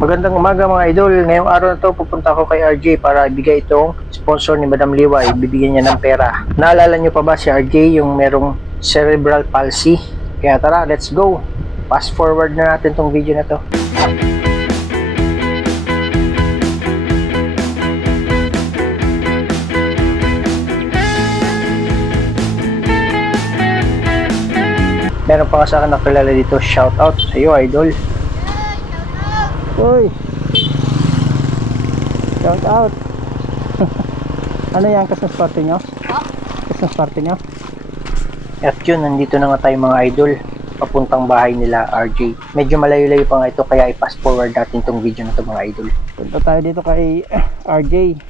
Magandang umaga mga idol. Ngayong araw na to pupunta ako kay RJ para ibigay itong sponsor ni Madam Liway. Bibigyan niya ng pera. Naalala niyo pa ba si RJ yung merong cerebral palsy? Kaya tara, let's go. Fast forward na natin tong video na to. Meron pa sa akin nakilala dito. Shout out sa iyo, idol. Uy! Shout out! Ano yan? Christmas party nyo? Christmas party nyo? At yun, nandito na nga tayo mga idol. Papuntang bahay nila, RJ. Medyo malayo-layo pa nga ito, kaya i-fast forward natin tong video na to mga idol. Punta tayo dito kay RJ.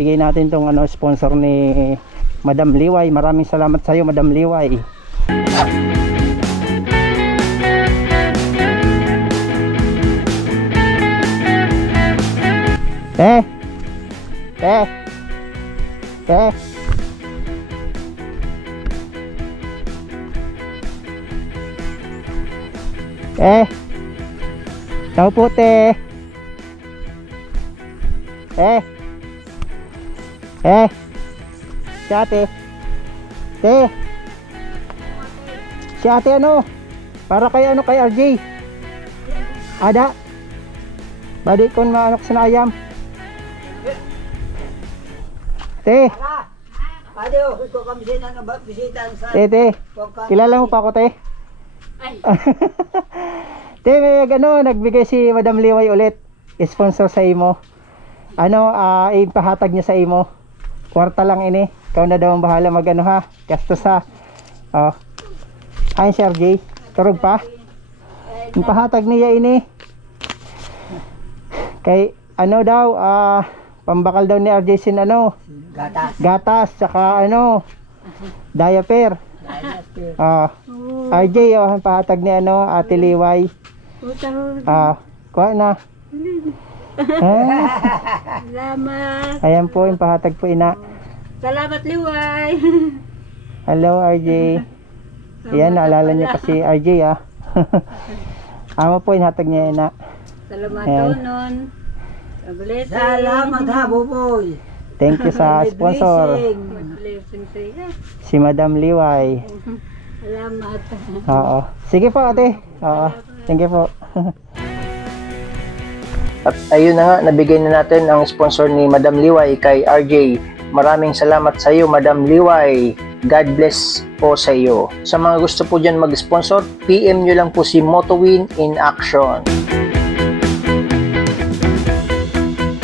Bigay natin tong sponsor ni Madam Liway. Maraming salamat sa iyo, Madam Liway. Eh, tao po te. Si ate. Si ate para kay kay RJ. Ada. Badi kon maanok sa ayam. Te. Te, kilala mo pa ako, te? Te, may nagbigay si Madam Liway ulit. Sponsor sa imo. Ipahatag niya sa imo. Kwarta lang ini. Ikaw na daw ang bahala ha. Gastos ha. Ayun si RJ. Turog pa. Ipahatag niya ini. Kay daw, pambakal daw ni RJ sin gatas saka diaper. RJ pahatag ni Ate Liway. Kuha na. Salamat. Ayan po yung pahatag po ina. Salamat Liway. Hello RJ. Ayan, naalala niyo pa si RJ Amo po yung hatag niya ina. Salamat nonon. Salamat ha, Buboy. Thank you sa sponsor. Si Madam Liway. Salamat. Oo. Sige po ate. Oo. Thank you po. At ayun na nga, nabigay na natin ang sponsor ni Madam Liway kay RJ. Maraming salamat sa iyo, Madam Liway. God bless po sa iyo. Sa mga gusto po dyan mag-sponsor, PM nyo lang po si Motowin in Action.